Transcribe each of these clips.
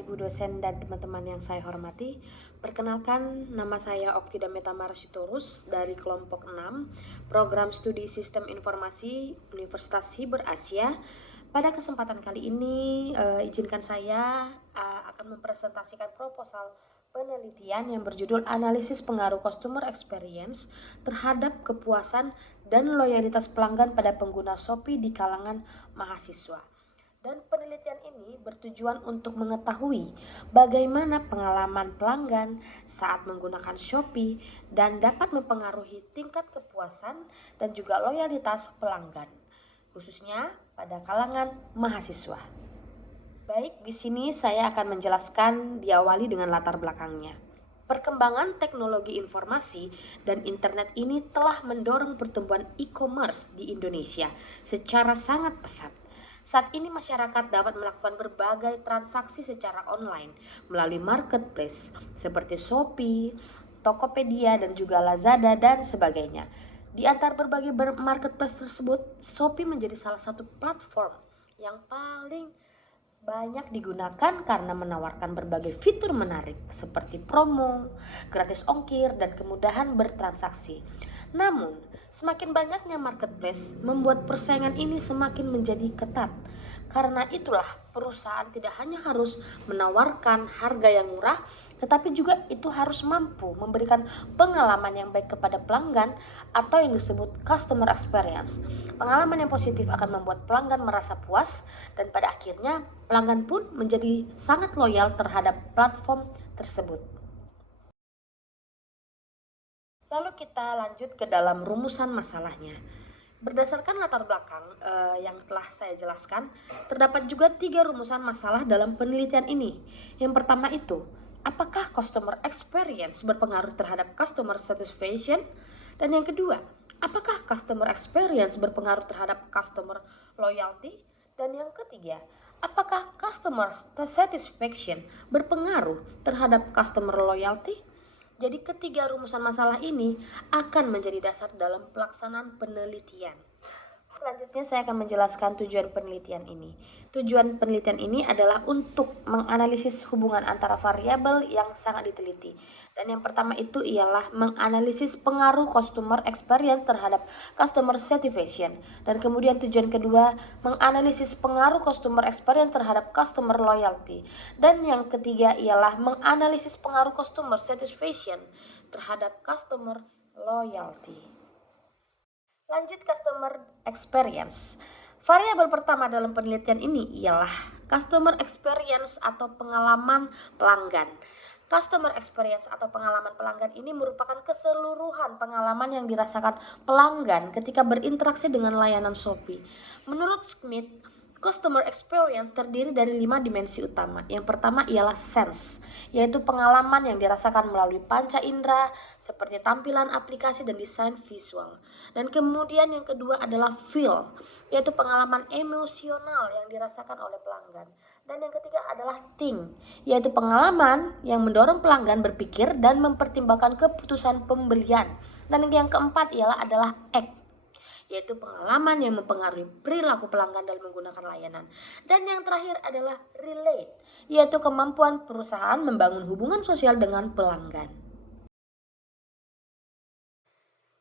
Ibu dosen dan teman-teman yang saya hormati. Perkenalkan, nama saya Oktida Metamar Sitorus dari kelompok 6, Program Studi Sistem Informasi Universitas Siber Asia. Pada kesempatan kali ini, izinkan saya akan mempresentasikan proposal penelitian yang berjudul Analisis Pengaruh Customer Experience terhadap kepuasan dan loyalitas pelanggan pada pengguna Shopee di kalangan mahasiswa. Dan penelitian ini bertujuan untuk mengetahui bagaimana pengalaman pelanggan saat menggunakan Shopee dan dapat mempengaruhi tingkat kepuasan dan juga loyalitas pelanggan, khususnya pada kalangan mahasiswa. Baik, di sini saya akan menjelaskan diawali dengan latar belakangnya. Perkembangan teknologi informasi dan internet ini telah mendorong pertumbuhan e-commerce di Indonesia secara sangat pesat. Saat ini masyarakat dapat melakukan berbagai transaksi secara online melalui marketplace seperti Shopee, Tokopedia, dan juga Lazada dan sebagainya. Di antara berbagai marketplace tersebut, Shopee menjadi salah satu platform yang paling banyak digunakan karena menawarkan berbagai fitur menarik seperti promo, gratis ongkir, dan kemudahan bertransaksi. Namun, semakin banyaknya marketplace membuat persaingan ini semakin menjadi ketat. Karena itulah perusahaan tidak hanya harus menawarkan harga yang murah, tetapi juga itu harus mampu memberikan pengalaman yang baik kepada pelanggan atau yang disebut customer experience. Pengalaman yang positif akan membuat pelanggan merasa puas dan pada akhirnya pelanggan pun menjadi sangat loyal terhadap platform tersebut. Lalu kita lanjut ke dalam rumusan masalahnya. Berdasarkan latar belakang yang telah saya jelaskan, terdapat juga 3 rumusan masalah dalam penelitian ini. Yang pertama itu, apakah customer experience berpengaruh terhadap customer satisfaction? Dan yang kedua, apakah customer experience berpengaruh terhadap customer loyalty? Dan yang ketiga, apakah customer satisfaction berpengaruh terhadap customer loyalty? Jadi ketiga rumusan masalah ini akan menjadi dasar dalam pelaksanaan penelitian. Selanjutnya saya akan menjelaskan tujuan penelitian ini. Tujuan penelitian ini adalah untuk menganalisis hubungan antara variabel yang sangat diteliti. Dan yang pertama itu ialah menganalisis pengaruh customer experience terhadap customer satisfaction. Dan kemudian tujuan kedua, menganalisis pengaruh customer experience terhadap customer loyalty. Dan yang ketiga ialah menganalisis pengaruh customer satisfaction terhadap customer loyalty. Lanjut customer experience. Variabel pertama dalam penelitian ini ialah customer experience atau pengalaman pelanggan. Customer experience atau pengalaman pelanggan ini merupakan keseluruhan pengalaman yang dirasakan pelanggan ketika berinteraksi dengan layanan Shopee. Menurut Smith, customer experience terdiri dari 5 dimensi utama. Yang pertama ialah sense, yaitu pengalaman yang dirasakan melalui panca indera seperti tampilan aplikasi dan desain visual. Dan kemudian yang kedua adalah feel, yaitu pengalaman emosional yang dirasakan oleh pelanggan. Dan yang ketiga adalah think, yaitu pengalaman yang mendorong pelanggan berpikir dan mempertimbangkan keputusan pembelian. Dan yang keempat adalah act, yaitu pengalaman yang mempengaruhi perilaku pelanggan dalam menggunakan layanan. Dan yang terakhir adalah relate, yaitu kemampuan perusahaan membangun hubungan sosial dengan pelanggan.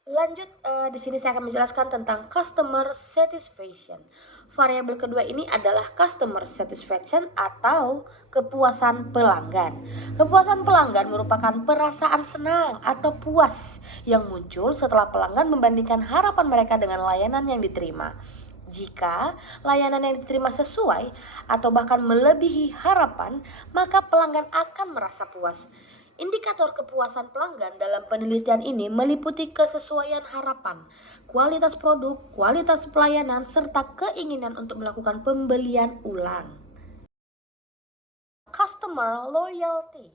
Lanjut, di sini saya akan menjelaskan tentang customer satisfaction. Variabel kedua ini adalah customer satisfaction atau kepuasan pelanggan. Kepuasan pelanggan merupakan perasaan senang atau puas yang muncul setelah pelanggan membandingkan harapan mereka dengan layanan yang diterima. Jika layanan yang diterima sesuai atau bahkan melebihi harapan, maka pelanggan akan merasa puas. Indikator kepuasan pelanggan dalam penelitian ini meliputi kesesuaian harapan, kualitas produk, kualitas pelayanan, serta keinginan untuk melakukan pembelian ulang. Customer loyalty,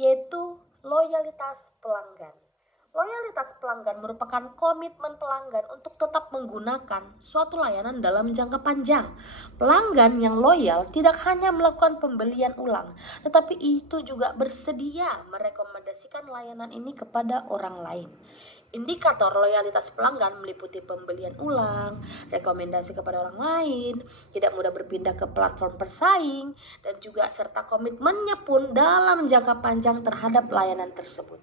yaitu loyalitas pelanggan. Loyalitas pelanggan merupakan komitmen pelanggan untuk tetap menggunakan suatu layanan dalam jangka panjang. Pelanggan yang loyal tidak hanya melakukan pembelian ulang, tetapi itu juga bersedia merekomendasikan layanan ini kepada orang lain. Indikator loyalitas pelanggan meliputi pembelian ulang, rekomendasi kepada orang lain, tidak mudah berpindah ke platform persaing, dan juga serta komitmennya pun dalam jangka panjang terhadap layanan tersebut.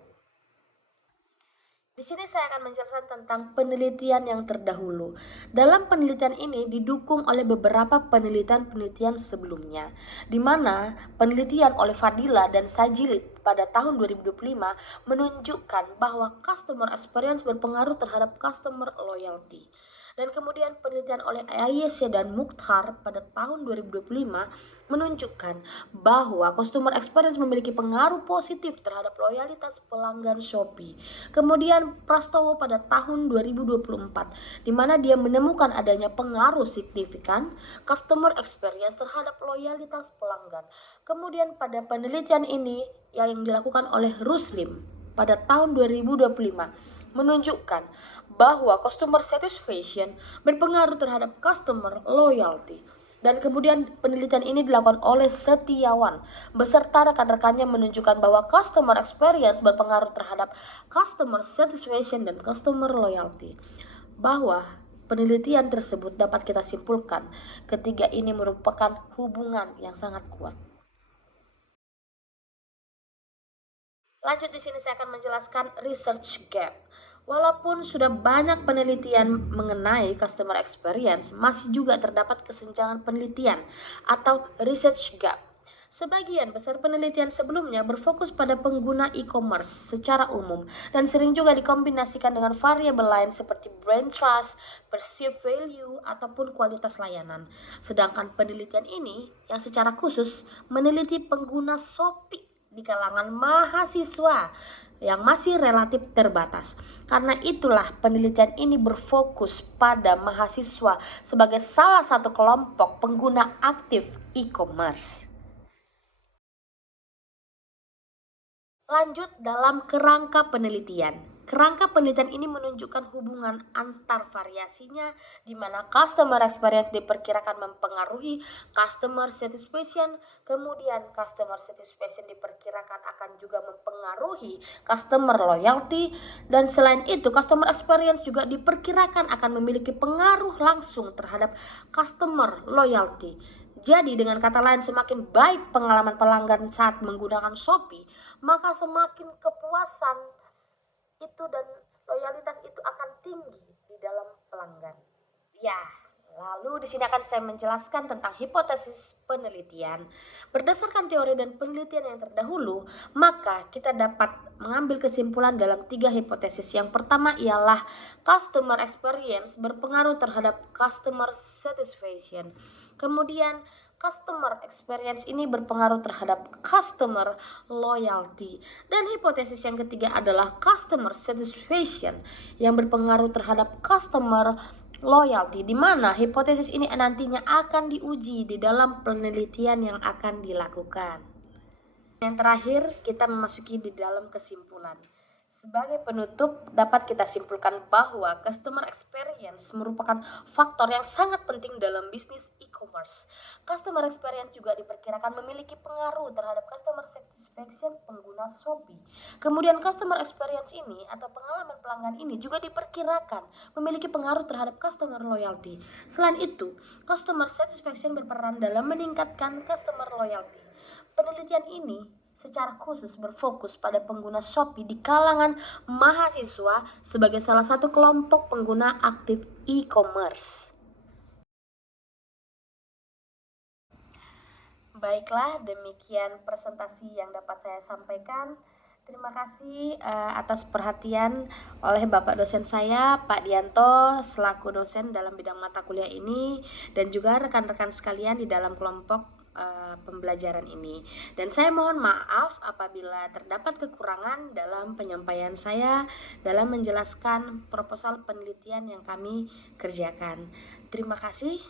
Di sini saya akan menjelaskan tentang penelitian yang terdahulu. Dalam penelitian ini didukung oleh beberapa penelitian-penelitian sebelumnya, di mana penelitian oleh Fadila dan Sajilid pada tahun 2025 menunjukkan bahwa customer experience berpengaruh terhadap customer loyalty. Dan kemudian penelitian oleh Ayesha dan Mukhtar pada tahun 2025 menunjukkan bahwa customer experience memiliki pengaruh positif terhadap loyalitas pelanggan Shopee. Kemudian Prastowo pada tahun 2024 di mana dia menemukan adanya pengaruh signifikan customer experience terhadap loyalitas pelanggan. Kemudian pada penelitian ini yang dilakukan oleh Ruslim pada tahun 2025 menunjukkan bahwa customer satisfaction berpengaruh terhadap customer loyalty. Dan kemudian penelitian ini dilakukan oleh Setiawan beserta rekan-rekannya menunjukkan bahwa customer experience berpengaruh terhadap customer satisfaction dan customer loyalty. Bahwa penelitian tersebut dapat kita simpulkan ketiga ini merupakan hubungan yang sangat kuat. Lanjut di sini saya akan menjelaskan research gap. Walaupun sudah banyak penelitian mengenai customer experience, masih juga terdapat kesenjangan penelitian atau research gap. Sebagian besar penelitian sebelumnya berfokus pada pengguna e-commerce secara umum dan sering juga dikombinasikan dengan variabel lain seperti brand trust, perceived value, ataupun kualitas layanan. Sedangkan penelitian ini yang secara khusus meneliti pengguna Shopee di kalangan mahasiswa yang masih relatif terbatas. Karena itulah penelitian ini berfokus pada mahasiswa sebagai salah satu kelompok pengguna aktif e-commerce. Lanjut dalam kerangka penelitian. Kerangka penelitian ini menunjukkan hubungan antar variasinya di mana customer experience diperkirakan mempengaruhi customer satisfaction, kemudian customer satisfaction diperkirakan akan juga mempengaruhi customer loyalty, dan selain itu customer experience juga diperkirakan akan memiliki pengaruh langsung terhadap customer loyalty. Jadi dengan kata lain semakin baik pengalaman pelanggan saat menggunakan Shopee, maka semakin kepuasan itu dan loyalitas itu akan tinggi di dalam pelanggan. Ya, lalu di sini akan saya menjelaskan tentang hipotesis penelitian. Berdasarkan teori dan penelitian yang terdahulu, maka kita dapat mengambil kesimpulan dalam 3 hipotesis. Yang pertama ialah customer experience berpengaruh terhadap customer satisfaction. Kemudian customer experience ini berpengaruh terhadap customer loyalty. Dan hipotesis yang ketiga adalah customer satisfaction yang berpengaruh terhadap customer loyalty, di mana hipotesis ini nantinya akan diuji di dalam penelitian yang akan dilakukan. Yang terakhir, kita memasuki di dalam kesimpulan. Sebagai penutup, dapat kita simpulkan bahwa customer experience merupakan faktor yang sangat penting dalam bisnis e-commerce. Customer experience juga diperkirakan memiliki pengaruh terhadap customer satisfaction pengguna Shopee. Kemudian customer experience ini atau pengalaman pelanggan ini juga diperkirakan memiliki pengaruh terhadap customer loyalty. Selain itu, customer satisfaction berperan dalam meningkatkan customer loyalty. Penelitian ini secara khusus berfokus pada pengguna Shopee di kalangan mahasiswa sebagai salah satu kelompok pengguna aktif e-commerce. Baiklah, demikian presentasi yang dapat saya sampaikan. Terima kasih atas perhatian oleh Bapak dosen saya, Pak Dianto, selaku dosen dalam bidang mata kuliah ini, dan juga rekan-rekan sekalian di dalam kelompok pembelajaran ini. Dan saya mohon maaf apabila terdapat kekurangan dalam penyampaian saya dalam menjelaskan proposal penelitian yang kami kerjakan. Terima kasih.